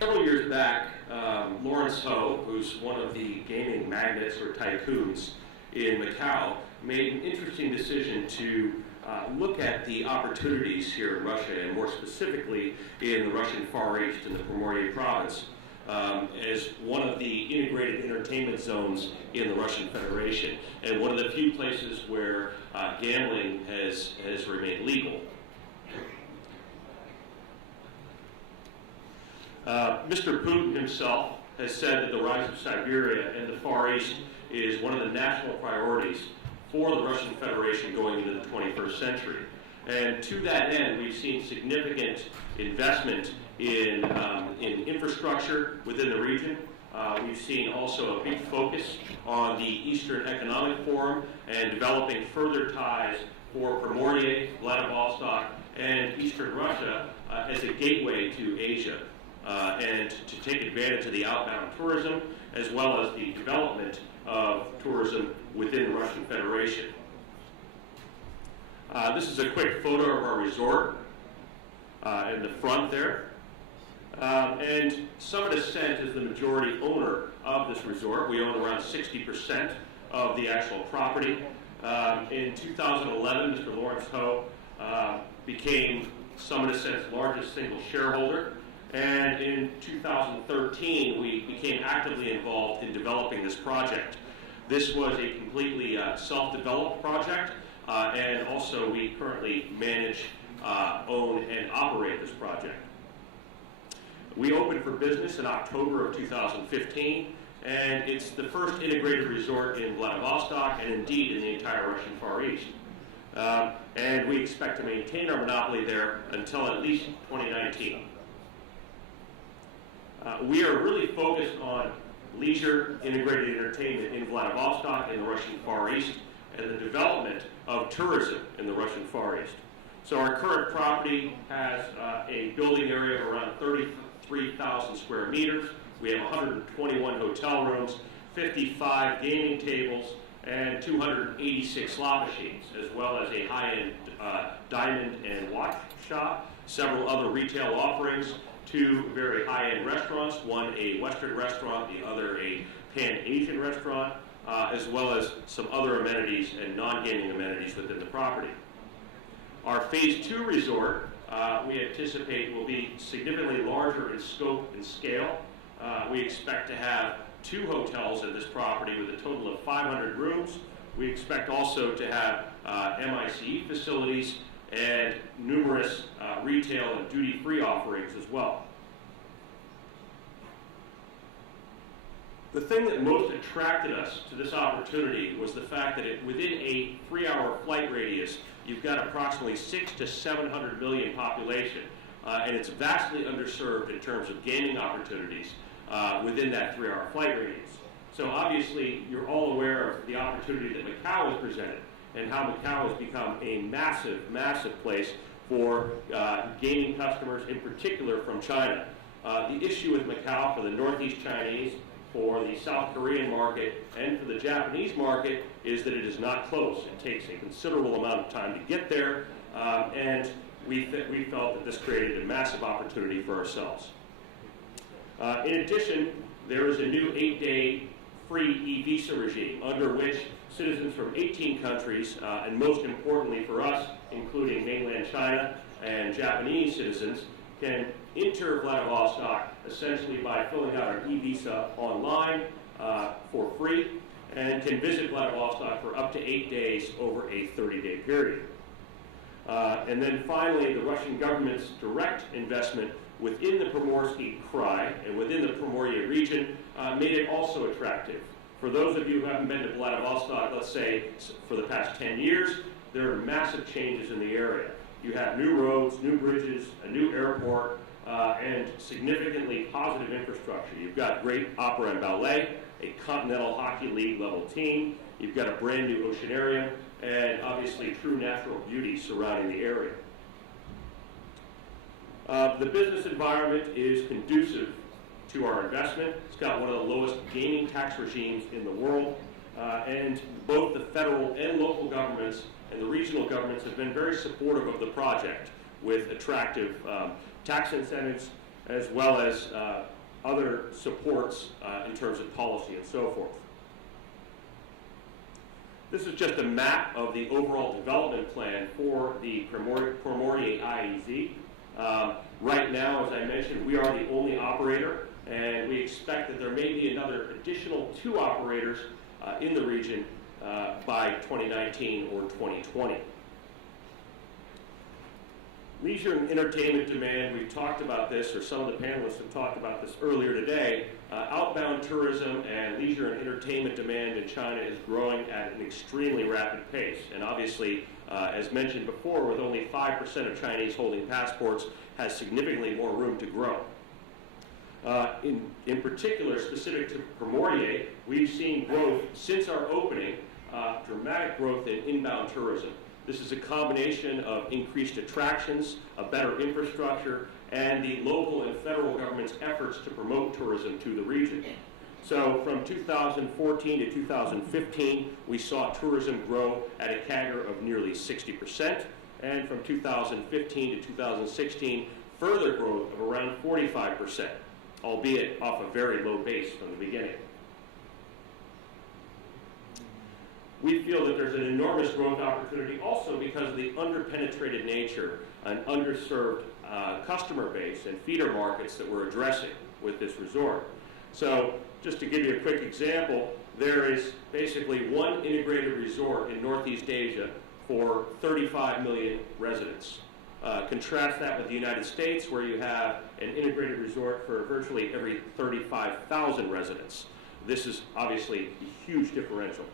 Several years back, Lawrence Ho, who's one of the gaming magnates or tycoons in Macau, made an interesting decision to look at the opportunities here in Russia, and more specifically in the Russian Far East in the Primorye province, as one of the integrated entertainment zones in the Russian Federation, and one of the few places where gambling has remained legal. Mr. Putin himself has said that the rise of Siberia and the Far East is one of the national priorities for the Russian Federation going into the 21st century. And to that end, we've seen significant investment in infrastructure within the region. We've seen also a big focus on the Eastern Economic Forum and developing further ties for Primorye, Vladivostok, and Eastern Russia as a gateway to Asia. And to take advantage of the outbound tourism, as well as the development of tourism within the Russian Federation. This is a quick photo of our resort in the front there. And Summit Ascent is the majority owner of this resort. We own around 60% of the actual property. In 2011, Mr. Lawrence Ho became Summit Ascent's largest single shareholder. And in 2013, we became actively involved in developing this project. This was a completely self-developed project, and also we currently manage, own, and operate this project. We opened for business in October of 2015, and it's the first integrated resort in Vladivostok and indeed in the entire Russian Far East. And we expect to maintain our monopoly there until at least 2019. We are really focused on leisure integrated entertainment in Vladivostok and the Russian Far East, and the development of tourism in the Russian Far East. So our current property has a building area of around 33,000 square meters. We have 121 hotel rooms, 55 gaming tables, and 286 slot machines, as well as a high-end diamond and watch shop, several other retail offerings, two very high-end restaurants, one a Western restaurant, the other a Pan-Asian restaurant, as well as some other amenities and non-gaming amenities within the property. Our Phase 2 resort, we anticipate will be significantly larger in scope and scale. We expect to have 2 hotels in this property with a total of 500 rooms. We expect also to have MICE facilities and numerous retail and duty-free offerings as well. The thing that most attracted us to this opportunity was the fact that within a 3-hour flight radius, you've got approximately 600 to 700 million population, and it's vastly underserved in terms of gaming opportunities within that 3-hour flight radius. So obviously, you're all aware of the opportunity that Macau has presented, and how Macau has become a massive, massive place for gaming customers, in particular from China. The issue with Macau for the Northeast Chinese, for the South Korean market, and for the Japanese market is that it is not close. It takes a considerable amount of time to get there, and we felt that this created a massive opportunity for ourselves. In addition, there is a new 8-day free e-visa regime under which citizens from 18 countries, and most importantly for us, including mainland China and Japanese citizens, can enter Vladivostok essentially by filling out our e-visa online for free, and can visit Vladivostok for up to 8 days over a 30-day period. And then finally, the Russian government's direct investment within the Primorsky Krai and within the Primorye region made it also attractive. For those of you who haven't been to Vladivostok, let's say for the past 10 years, there are massive changes in the area. You have new roads, new bridges, a new airport, and significantly positive infrastructure. You've got great opera and ballet, a Continental Hockey League level team, you've got a brand new oceanarium, and obviously true natural beauty surrounding the area. The business environment is conducive to our investment. It's got one of the lowest gaming tax regimes in the world, and both the federal and local governments and the regional governments have been very supportive of the project with attractive tax incentives, as well as other supports in terms of policy and so forth. This is just a map of the overall development plan for the Primorye IEZ. Right now, as I mentioned, we are the only operator, and we expect that there may be another additional 2 operators in the region by 2019 or 2020. Leisure and entertainment demand, we've talked about this, or some of the panelists have talked about this earlier today. Outbound tourism and leisure and entertainment demand in China is growing at an extremely rapid pace. And obviously, as mentioned before, with only 5% of Chinese holding passports, has significantly more room to grow. In particular, specific to Primorye, we've seen growth since our opening, dramatic growth in inbound tourism. This is a combination of increased attractions, a better infrastructure, and the local and federal government's efforts to promote tourism to the region. So from 2014 to 2015, we saw tourism grow at a CAGR of nearly 60%, and from 2015 to 2016, further growth of around 45%, albeit off a very low base from the beginning. We feel that there's an enormous growth opportunity also because of the underpenetrated nature and underserved customer base and feeder markets that we're addressing with this resort. So just to give you a quick example, there is basically one integrated resort in Northeast Asia for 35 million residents. Contrast that with the United States, where you have an integrated resort for virtually every 35,000 residents. This is obviously a huge differential.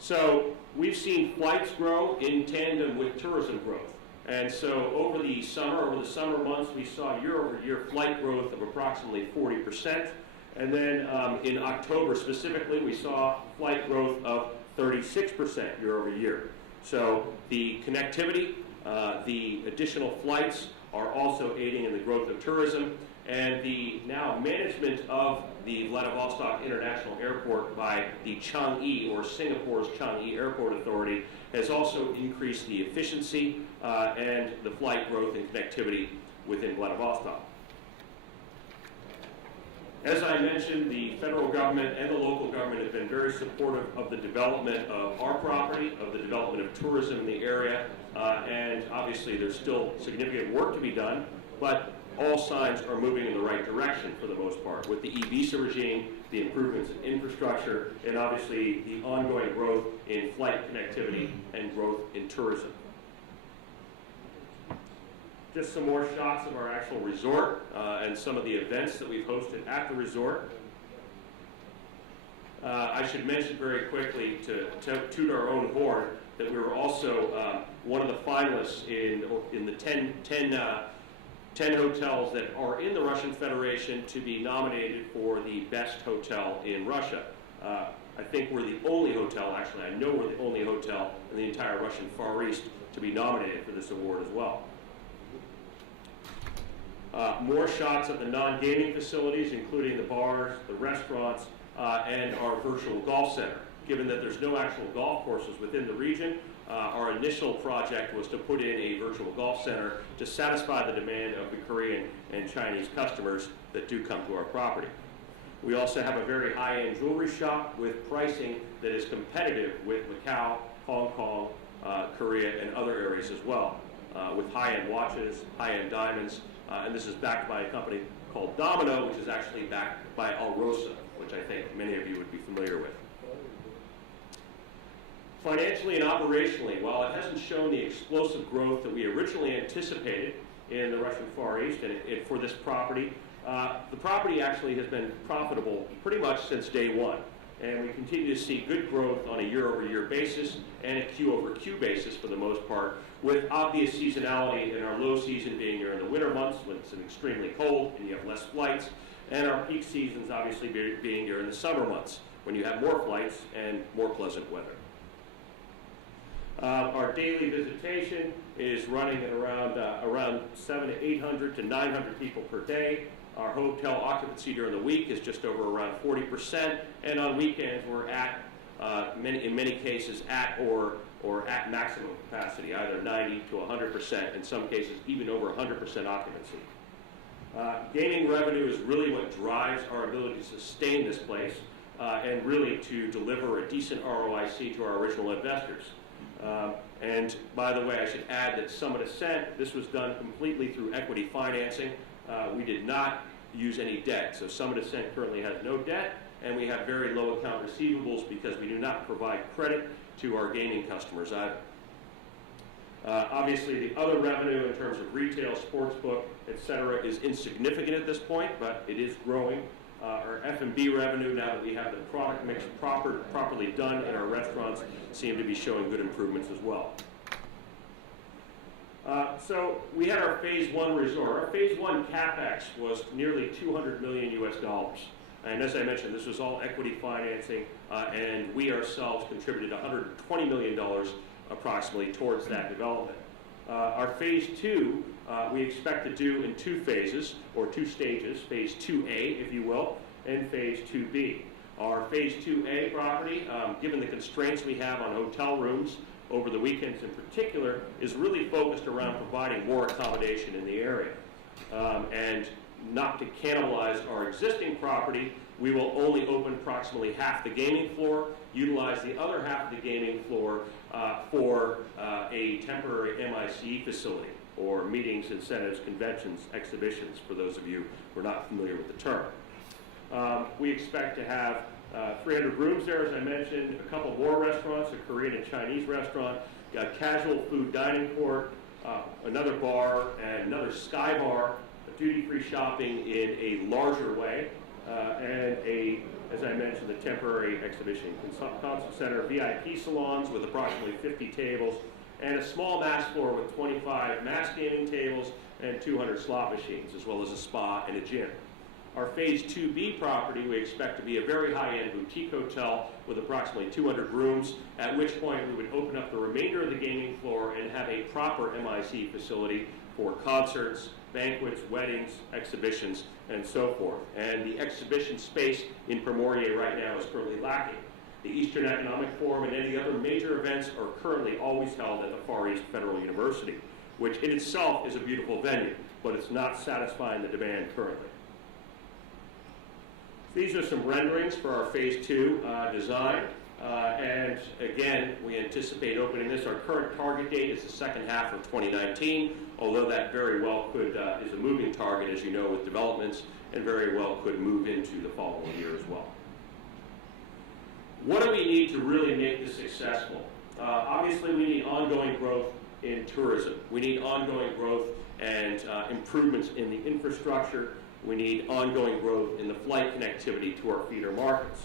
So we've seen flights grow in tandem with tourism growth. And so over the summer months, we saw year-over-year flight growth of approximately 40%. And then in October specifically, we saw flight growth of 36% year-over-year. So the connectivity, the additional flights are also aiding in the growth of tourism. And the now management of the Vladivostok International Airport by the Changi, or Singapore's Changi Airport Authority, has also increased the efficiency and the flight growth and connectivity within Vladivostok. As I mentioned, the federal government and the local government have been very supportive of the development of our property, of the development of tourism in the area, and obviously there's still significant work to be done, but all signs are moving in the right direction for the most part, with the e-visa regime, the improvements in infrastructure, and obviously the ongoing growth in flight connectivity and growth in tourism. Just some more shots of our actual resort and some of the events that we've hosted at the resort. I should mention very quickly, to toot our own horn, that we were also one of the finalists in the 10 hotels that are in the Russian Federation to be nominated for the best hotel in Russia. I think we're the only hotel, actually, I know we're the only hotel in the entire Russian Far East to be nominated for this award as well. More shots of the non-gaming facilities, including the bars, the restaurants, and our virtual golf center. Given that there's no actual golf courses within the region, our initial project was to put in a virtual golf center to satisfy the demand of the Korean and Chinese customers that do come to our property. We also have a very high-end jewelry shop with pricing that is competitive with Macau, Hong Kong, Korea, and other areas as well, with high-end watches, high-end diamonds, and this is backed by a company called Domino, which is actually backed by Alrosa, which I think many of you would be familiar with. Financially and operationally, while it hasn't shown the explosive growth that we originally anticipated in the Russian Far East and for this property, the property actually has been profitable pretty much since day one. And we continue to see good growth on a year-over-year basis and a Q-over-Q basis for the most part, with obvious seasonality in our low season being during the winter months when it's extremely cold and you have less flights, and our peak seasons obviously being during the summer months when you have more flights and more pleasant weather. Our daily visitation is running at around 700 to 800 to 900 people per day. Our hotel occupancy during the week is just over around 40%, and on weekends we're at, in many cases, at or or at maximum capacity, either 90 to 100%, in some cases even over 100% occupancy. Gaming revenue is really what drives our ability to sustain this place and really to deliver a decent ROIC to our original investors. And by the way, I should add that Summit Ascent, this was done completely through equity financing. We did not use any debt. So Summit Ascent currently has no debt, and we have very low account receivables because we do not provide credit to our gaming customers either. Obviously, the other revenue in terms of retail, sportsbook, etc., is insignificant at this point, but it is growing. Our F&B revenue, now that we have the product mix properly done in our restaurants, seem to be showing good improvements as well. So we had our phase one resort. Our phase one CapEx was nearly $200 million US. And as I mentioned, this was all equity financing, and we ourselves contributed $120 million approximately towards that development. Our phase two, we expect to do in two phases, or two stages, phase 2A, if you will, and phase 2B. Our phase 2A property, given the constraints we have on hotel rooms over the weekends in particular, is really focused around providing more accommodation in the area. And not to cannibalize our existing property, we will only open approximately half the gaming floor, utilize the other half of the gaming floor for a temporary MIC facility, or meetings, incentives, conventions, exhibitions, for those of you who are not familiar with the term. We expect to have 300 rooms there, as I mentioned, a couple more restaurants, a Korean and Chinese restaurant, a casual food dining court, another bar, and another sky bar, duty-free shopping in a larger way, and as I mentioned, the temporary exhibition concert center, VIP salons with approximately 50 tables, and a small mass floor with 25 mass gaming tables and 200 slot machines, as well as a spa and a gym. Our phase 2B property, we expect to be a very high-end boutique hotel with approximately 200 rooms, at which point we would open up the remainder of the gaming floor and have a proper MIC facility for concerts, banquets, weddings, exhibitions, and so forth. And the exhibition space in Primorye right now is currently lacking. The Eastern Economic Forum and any other major events are currently always held at the Far East Federal University, which in itself is a beautiful venue, but it's not satisfying the demand currently. These are some renderings for our phase 2 design. And again, we anticipate opening this. Our current target date is the second half of 2019, although that very well could, is a moving target, as you know, with developments, and very well could move into the following year as well. What do we need to really make this successful? Obviously, we need ongoing growth in tourism. We need ongoing growth and improvements in the infrastructure. We need ongoing growth in the flight connectivity to our feeder markets.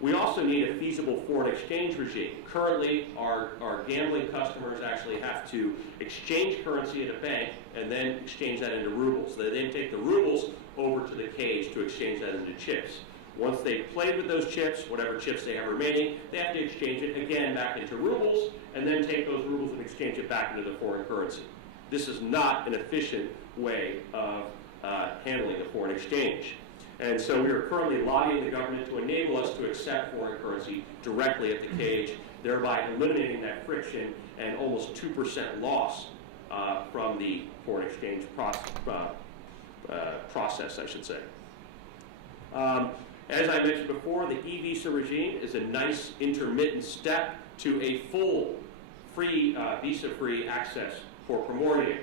We also need a feasible foreign exchange regime. Currently, our gambling customers actually have to exchange currency at a bank and then exchange that into rubles. They then take the rubles over to the cage to exchange that into chips. Once they've played with those chips, whatever chips they have remaining, they have to exchange it again back into rubles and then take those rubles and exchange it back into the foreign currency. This is not an efficient way of handling the foreign exchange. And so we are currently lobbying the government to enable us to accept foreign currency directly at the cage, thereby eliminating that friction and almost 2% loss from the foreign exchange process, I should say. As I mentioned before, the e-visa regime is a nice intermittent step to a full free, visa-free access for Primorye,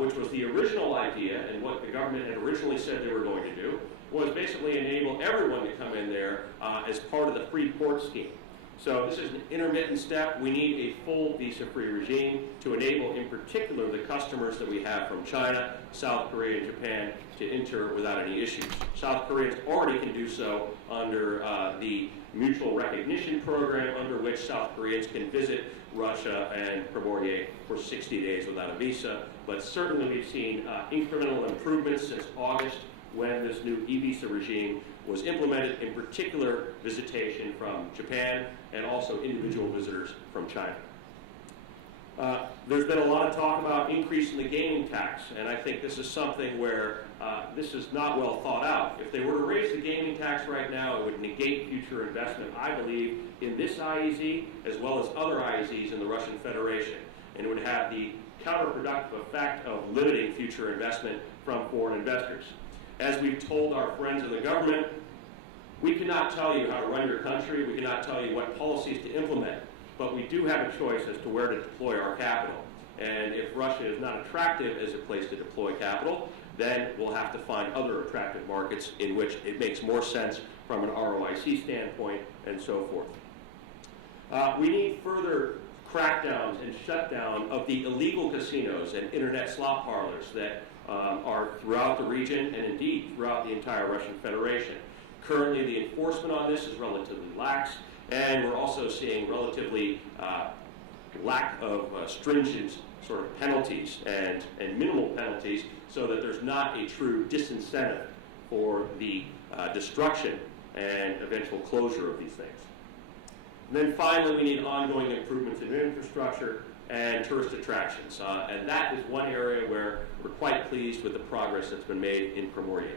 which was the original idea, and what the government had originally said they were going to do, was basically enable everyone to come in there as part of the free port scheme. So this is an intermittent step. We need a full visa-free regime to enable, in particular, the customers that we have from China, South Korea, and Japan to enter without any issues. South Koreans already can do so under the mutual recognition program, under which South Koreans can visit Russia and Primorye for 60 days without a visa. But certainly we've seen incremental improvements since August, when this new e-visa regime was implemented, in particular visitation from Japan and also individual visitors from China. There's been a lot of talk about increasing the gaming tax, and I think this is something where this is not well thought out. If they were to raise the gaming tax right now, it would negate future investment, I believe, in this IEZ as well as other IEZs in the Russian Federation, and it would have the counterproductive effect of limiting future investment from foreign investors. As we've told our friends in the government, we cannot tell you how to run your country, we cannot tell you what policies to implement, but we do have a choice as to where to deploy our capital. And if Russia is not attractive as a place to deploy capital, then we'll have to find other attractive markets in which it makes more sense from an ROIC standpoint and so forth. We need further crackdowns and shutdown of the illegal casinos and internet slot parlors that are throughout the region and indeed throughout the entire Russian Federation. Currently, the enforcement on this is relatively lax, and we're also seeing relatively lack of stringent sort of penalties and minimal penalties, so that there's not a true disincentive for the destruction and eventual closure of these things. And then finally, we need ongoing improvements in infrastructure and tourist attractions. And that is one area where we're quite pleased with the progress that's been made in Primorye.